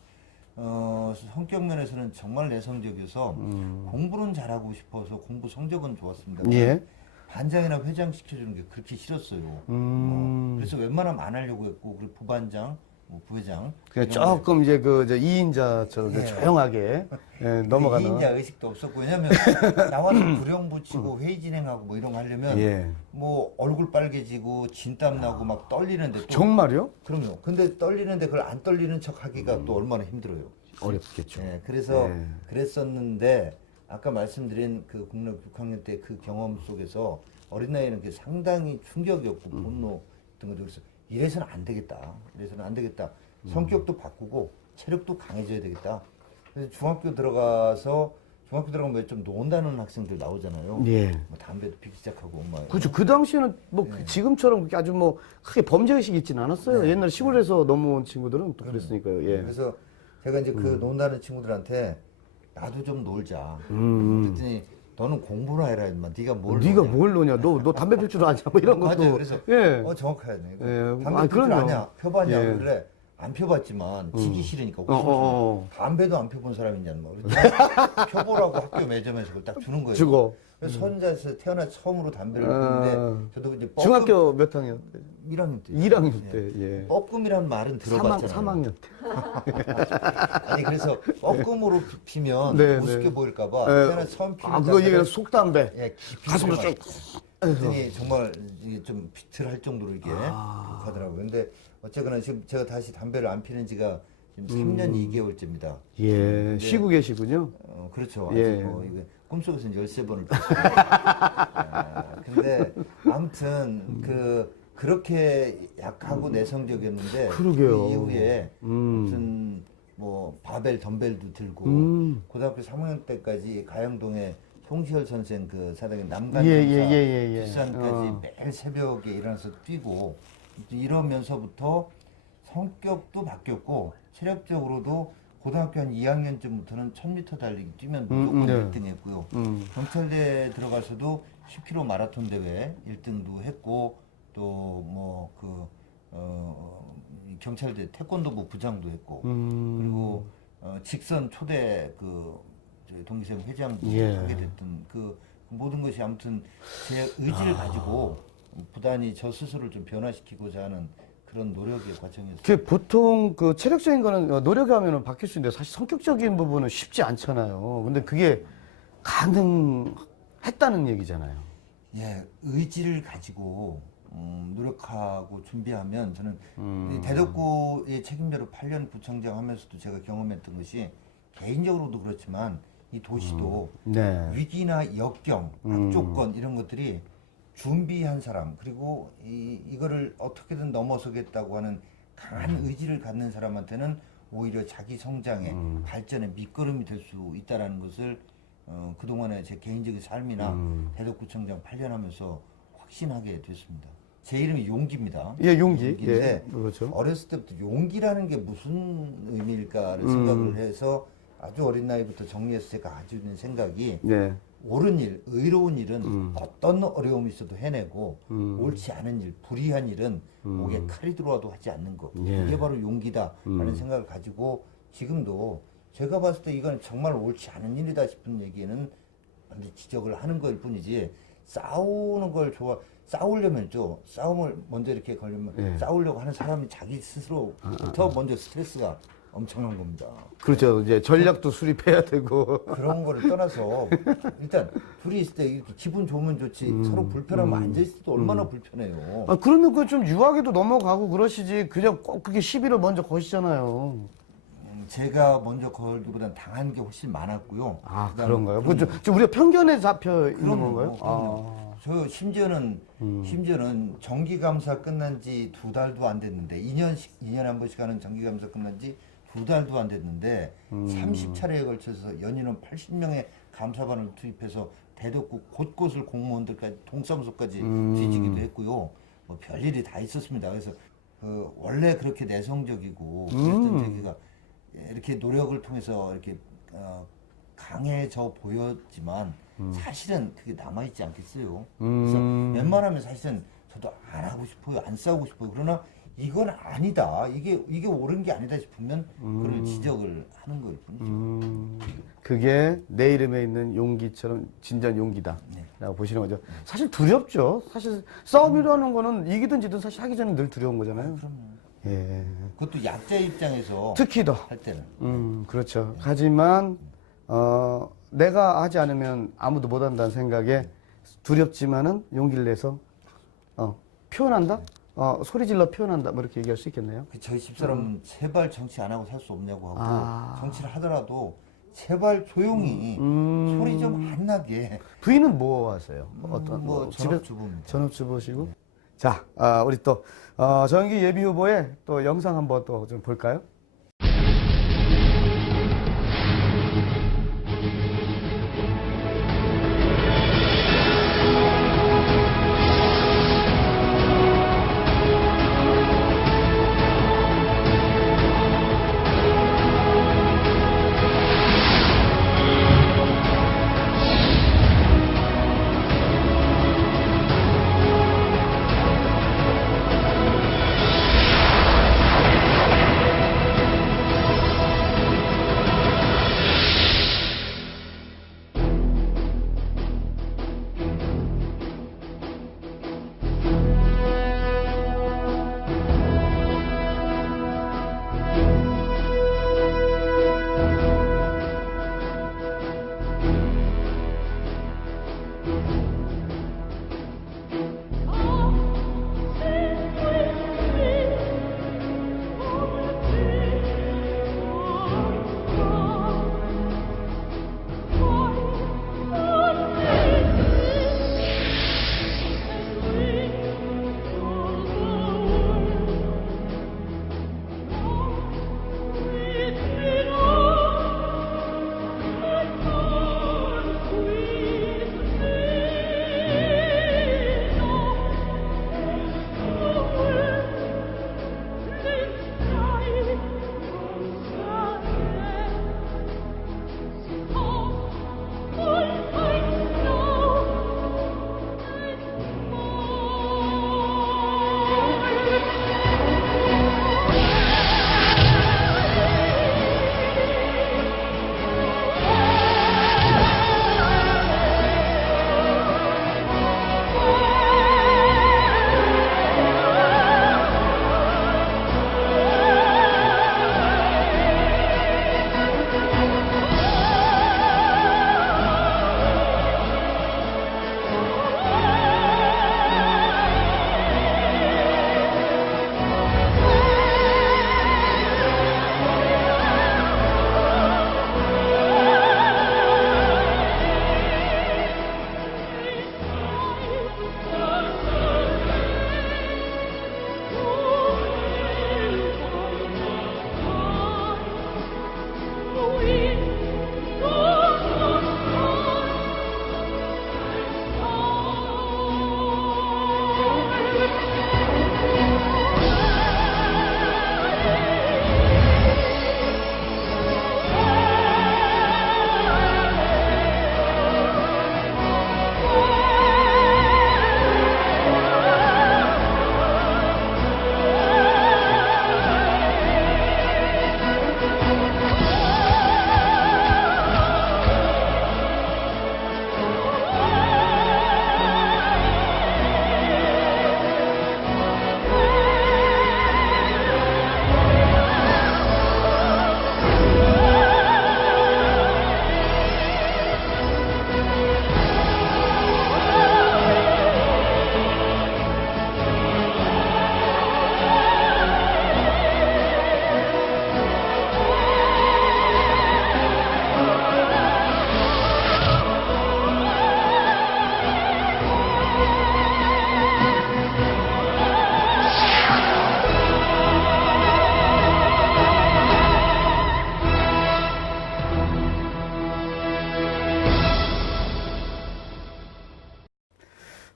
성격 면에서는 정말 내성적이어서 공부는 잘하고 싶어서 공부 성적은 좋았습니다. 예. 반장이나 회장 시켜주는 게 그렇게 싫었어요. 그래서 웬만하면 안 하려고 했고 그리고 부반장, 뭐 부회장 그냥 이런 조금 이제 그 2인자처럼 예. 조용하게 넘어가는. 2인자 의식도 없었고 왜냐면 나와서 구령 붙이고 회의 진행하고 뭐 이런 거 하려면 예. 뭐 얼굴 빨개지고 진땀 나고 막 떨리는데 또 정말요? 그럼요. 근데 떨리는데 그걸 안 떨리는 척 하기가 또 얼마나 힘들어요. 어렵겠죠. 예, 그래서 예. 그랬었는데 아까 말씀드린 그 국내 6학년 때 그 경험 속에서 어린 나이에는 그게 상당히 충격이었고 분노 같은 거죠. 그래서 이래서는 안 되겠다. 이래서는 안 되겠다. 성격도 바꾸고 체력도 강해져야 되겠다. 그래서 중학교 들어가면 왜 좀 논다는 학생들 나오잖아요. 예. 뭐 담배도 피기 시작하고 막. 그렇죠. 그 당시에는 뭐 지금처럼 그렇게 아주 뭐 크게 범죄의식이 있지는 않았어요. 옛날 시골에서 넘어온 친구들은 또 그랬으니까요. 예. 그래서 제가 이제 그 논다는 친구들한테 나도 좀 놀자. 그랬더니 너는 공부나 해라 임마. 네가 뭘 네가 노냐. 뭘 노냐? 너 담배 필 줄 아냐? 뭐 이런 것도. 맞아요. 그래서 예. 정확하네. 예. 담배 아, 필 줄 그럼요. 아냐? 펴봤냐? 예. 그래. 안 펴봤지만 지기 싫으니까. 어. 담배도 안 펴본 사람이냐 뭐. 펴보라고 학교 매점에서 그걸 딱 주는 거예요. 주고. 그래서 혼자서 태어나 처음으로 담배를 피는데 저도 이제 중학교 몇 학년 때? 1학년 때. 1학년 때. 예. 뻐끔이란 말은 들어봤잖아요. 3학년 때. 아니 그래서 뻐끔으로 피면 네, 우습게 네. 보일까봐 예. 태어나 처음 피는 그거 얘기는 속담배. 예, 깊이 가슴으로 들어가요. 쭉. 그랬더니 정말 이게 좀 비틀할 정도로 이게 하더라고요. 근데 어쨌거나 지금 제가 다시 담배를 안 피는 지가 지금 3년 2개월째입니다. 예. 쉬고 계시군요. 그렇죠. 예. 아직 뭐 이게 꿈속에서는 13번을 폈어요. 근데 아무튼 그렇게 약하고 내성적이었는데 그러게요. 그 이후에 무슨 뭐 바벨 덤벨도 들고 고등학교 3학년 때까지 가영동에 송시열 선생 그 사당의 남간정사 예. 뒷산까지 매일 새벽에 일어나서 뛰고 이러면서부터 성격도 바뀌었고 체력적으로도 고등학교 한 2학년쯤부터는 1000m 달리기 뛰면 무조건 네. 1등 했고요. 경찰대 들어가서도 10km 마라톤 대회 1등도 했고 또 경찰대 태권도부 부장도 했고 그리고 직선 초대 저희 동기생 회장도 예. 하게 됐던 그 모든 것이 아무튼 제 의지를 가지고 부단히 저 스스로를 좀 변화시키고자 하는 그런 노력의 과정이었어요. 그 보통 그 체력적인 거는 노력을 하면 바뀔 수 있는데 사실 성격적인 부분은 쉽지 않잖아요. 근데 그게 가능했다는 얘기잖아요. 예, 의지를 가지고 노력하고 준비하면 저는 이 대덕구의 책임자로 8년 구청장 하면서도 제가 경험했던 것이 개인적으로도 그렇지만 이 도시도 네. 위기나 역경, 악조건 이런 것들이 준비한 사람 그리고 이거를 어떻게든 넘어서겠다고 하는 강한 의지를 갖는 사람한테는 오히려 자기 성장에 발전에 밑거름이 될 수 있다라는 것을 그동안의 제 개인적인 삶이나 대덕구청장 8년 하면서 확신하게 됐습니다. 제 이름이 용기입니다. 예, 용기. 용기인데 예, 그렇죠. 어렸을 때부터 용기라는 게 무슨 의미일까를 생각을 해서 아주 어린 나이부터 정리해서 제가 가지고 있는 생각이 네. 옳은 일, 의로운 일은 어떤 어려움이 있어도 해내고 옳지 않은 일, 불의한 일은 목에 칼이 들어와도 하지 않는 것. 예. 이게 바로 용기다라는 생각을 가지고 지금도 제가 봤을 때 이건 정말 옳지 않은 일이다 싶은 얘기는 지적을 하는 거일 뿐이지 싸우는 걸 싸우려면죠. 싸움을 먼저 이렇게 걸리면 예. 싸우려고 하는 사람이 자기 스스로부터 먼저 스트레스가 엄청난 겁니다. 그렇죠. 이제 전략도 수립해야 되고. 그런 거를 떠나서 일단 둘이 있을 때 이렇게 기분 좋으면 좋지 서로 불편하면 앉아있을 때도 얼마나 불편해요. 아, 그러면 그 좀 유하게도 넘어가고 그러시지. 그냥 꼭 그게 시비를 먼저 거시잖아요. 제가 먼저 걸기보단 당한 게 훨씬 많았고요. 아, 그다음에 그런가요? 그 좀 우리가 편견에 잡혀 있는 그럼요, 건가요? 그럼요. 저 심지어는 정기감사 끝난 지 2달도 안 됐는데 2년에 한 번씩 하는 정기감사 끝난 지 2달도 안 됐는데 30차례에 걸쳐서 연인원 80명의 감사반을 투입해서 대덕구 곳곳을 공무원들까지 동사무소까지 뒤지기도 했고요. 뭐 별일이 다 있었습니다. 그래서 원래 그렇게 내성적이고 그랬던 제가 이렇게 노력을 통해서 이렇게 강해져 보였지만 사실은 그게 남아있지 않겠어요. 그래서 웬만하면 사실은 저도 안 하고 싶어요. 안 싸우고 싶어요. 그러나 이건 아니다. 이게 옳은 게 아니다 싶으면 그걸 지적을 하는 걸 뿐이죠. 그게 내 이름에 있는 용기처럼 진전 용기다. 라고 보시는 거죠. 사실 두렵죠. 사실 싸움이라는 거는 이기든 지든 사실 하기 전에 늘 두려운 거잖아요. 그럼요. 예. 그것도 약자의 입장에서 특히 더. 할 때는 그렇죠. 하지만, 내가 하지 않으면 아무도 못 한다는 생각에 두렵지만은 용기를 내서, 표현한다? 소리 질러 표현한다. 뭐 이렇게 얘기할 수 있겠네요. 저희 집사람은 제발 정치 안 하고 살 수 없냐고 하고 아. 정치를 하더라도 제발 조용히 소리 좀 안 나게. 부인은 뭐 하세요? 어떤, 뭐 집에 전업주부입니다. 전업주부시고? 자, 우리 또, 정기 예비 후보의 또 영상 한번 또 좀 볼까요?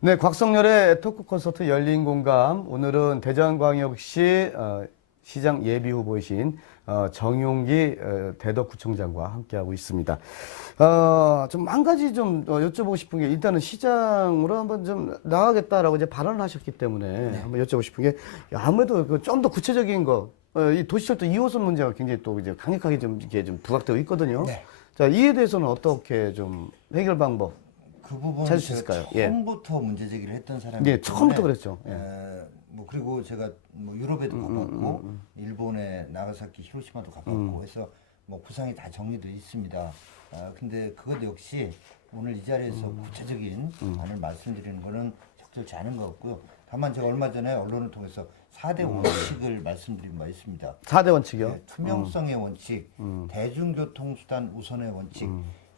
네, 곽성열의 토크 콘서트 열린 공감. 오늘은 대전광역시 시장 예비 후보이신 정용기 대덕구청장과 함께하고 있습니다. 좀 한 가지 좀 여쭤보고 싶은 게 일단은 시장으로 한번 좀 나가겠다라고 이제 발언을 하셨기 때문에 한번 여쭤보고 싶은 게 아무래도 좀 더 구체적인 거, 이 도시철도 2호선 문제가 굉장히 또 이제 강력하게 좀 이렇게 좀 부각되고 있거든요. 네. 자, 이에 대해서는 어떻게 좀 해결 방법? 그 부분 찾을 수 제가 있을까요? 예. 처음부터 문제 제기를 했던 사람이기 예, 처음부터 때문에, 그랬죠. 예. 뭐 그리고 제가 뭐 유럽에도 가봤고 일본의 나가사키 히로시마도 가봤고 해서 뭐 구상이 다 정리되어 있습니다. 근데 그것 역시 오늘 이 자리에서 구체적인 안을 말씀드리는 거는 적절치 않은 것 같고요. 다만 제가 얼마 전에 언론을 통해서 4대 원칙을 말씀드린 바 있습니다. 4대 원칙이요? 네, 투명성의 원칙, 대중교통수단 우선의 원칙,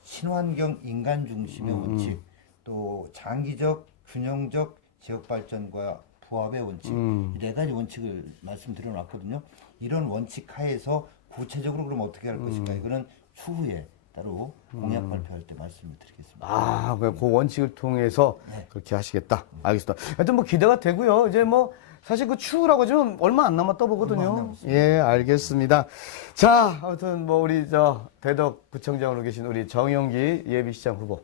친환경 인간 중심의 원칙, 또 장기적 균형적 지역 발전과 부합의 원칙, 이 네 가지 원칙을 말씀드려 놨거든요. 이런 원칙 하에서 구체적으로 그럼 어떻게 할 것인가, 이거는 추후에 따로 공약 발표할 때 말씀을 드리겠습니다. 그 원칙을 통해서 네. 그렇게 하시겠다. 알겠습니다. 하여튼 뭐 기대가 되고요. 이제 뭐 사실 그 추후라고 하면 얼마 안 남았다 얼마 안 보거든요. 남았습니다. 예, 알겠습니다. 자, 아무튼 뭐 우리 대덕구청장으로 계신 우리 정용기 예비시장 후보.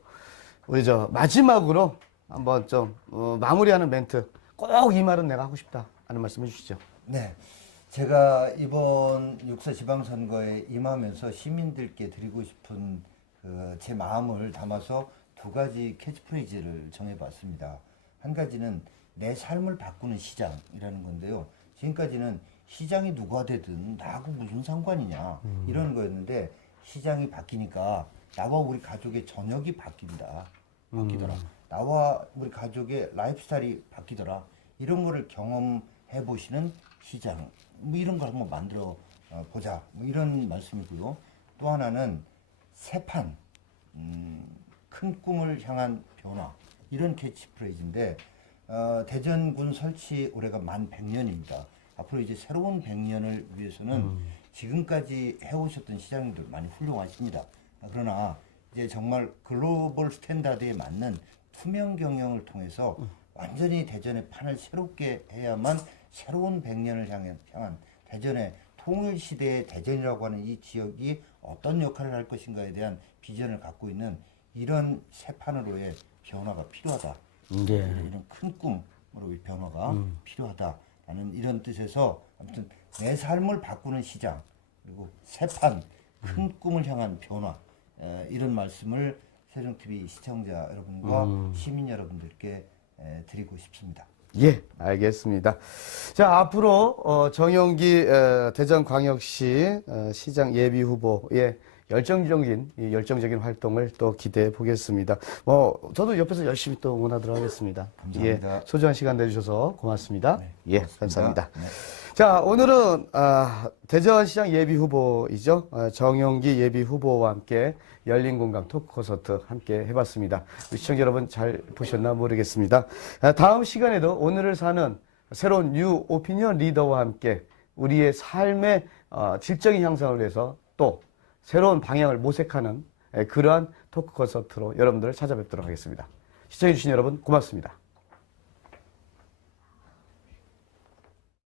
우리 마지막으로 한번 좀 마무리하는 멘트. 꼭 이 말은 내가 하고 싶다 하는 말씀 해주시죠. 네. 제가 이번 육사 지방선거에 임하면서 시민들께 드리고 싶은 제 마음을 담아서 두 가지 캐치프레이즈를 정해봤습니다. 한 가지는 내 삶을 바꾸는 시장이라는 건데요. 지금까지는 시장이 누가 되든 나하고 무슨 상관이냐 이런 거였는데 시장이 바뀌니까 나와 우리 가족의 저녁이 바뀌더라. 나와 우리 가족의 라이프스타일이 바뀌더라. 이런 거를 경험해 보시는 시장. 뭐 이런 걸 한번 만들어 보자. 뭐 이런 말씀이고요. 또 하나는 새판, 큰 꿈을 향한 변화. 이런 캐치프레이즈인데 대전군 설치 올해가 만 100년입니다. 앞으로 이제 새로운 100년을 위해서는 지금까지 해오셨던 시장님들 많이 훌륭하십니다. 그러나 이제 정말 글로벌 스탠다드에 맞는 투명 경영을 통해서 완전히 대전의 판을 새롭게 해야만 새로운 100년을 향한 대전의 통일시대의 대전이라고 하는 이 지역이 어떤 역할을 할 것인가에 대한 비전을 갖고 있는 이런 새 판으로의 변화가 필요하다. 예. 이런 큰 꿈으로의 변화가 필요하다라는 이런 뜻에서 아무튼 내 삶을 바꾸는 시장 그리고 새 판, 큰 꿈을 향한 변화 이런 말씀을 세종TV 시청자 여러분과 시민 여러분들께 드리고 싶습니다. 예, 알겠습니다. 자, 앞으로 정용기 대전광역시 시장 예비 후보의 열정적인 활동을 또 기대해 보겠습니다. 저도 옆에서 열심히 또 응원하도록 하겠습니다. 감사합니다. 예, 소중한 시간 내주셔서 고맙습니다. 네, 예, 고맙습니다. 감사합니다. 네. 자, 오늘은 대전시장 예비 후보이죠. 정용기 예비 후보와 함께 열린 공감 토크 콘서트 함께 해봤습니다. 시청자 여러분 잘 보셨나 모르겠습니다. 다음 시간에도 오늘을 사는 새로운 뉴 오피니언 리더와 함께 우리의 삶의 질적인 향상을 위해서 또 새로운 방향을 모색하는 그러한 토크 콘서트로 여러분들을 찾아뵙도록 하겠습니다. 시청해주신 여러분 고맙습니다.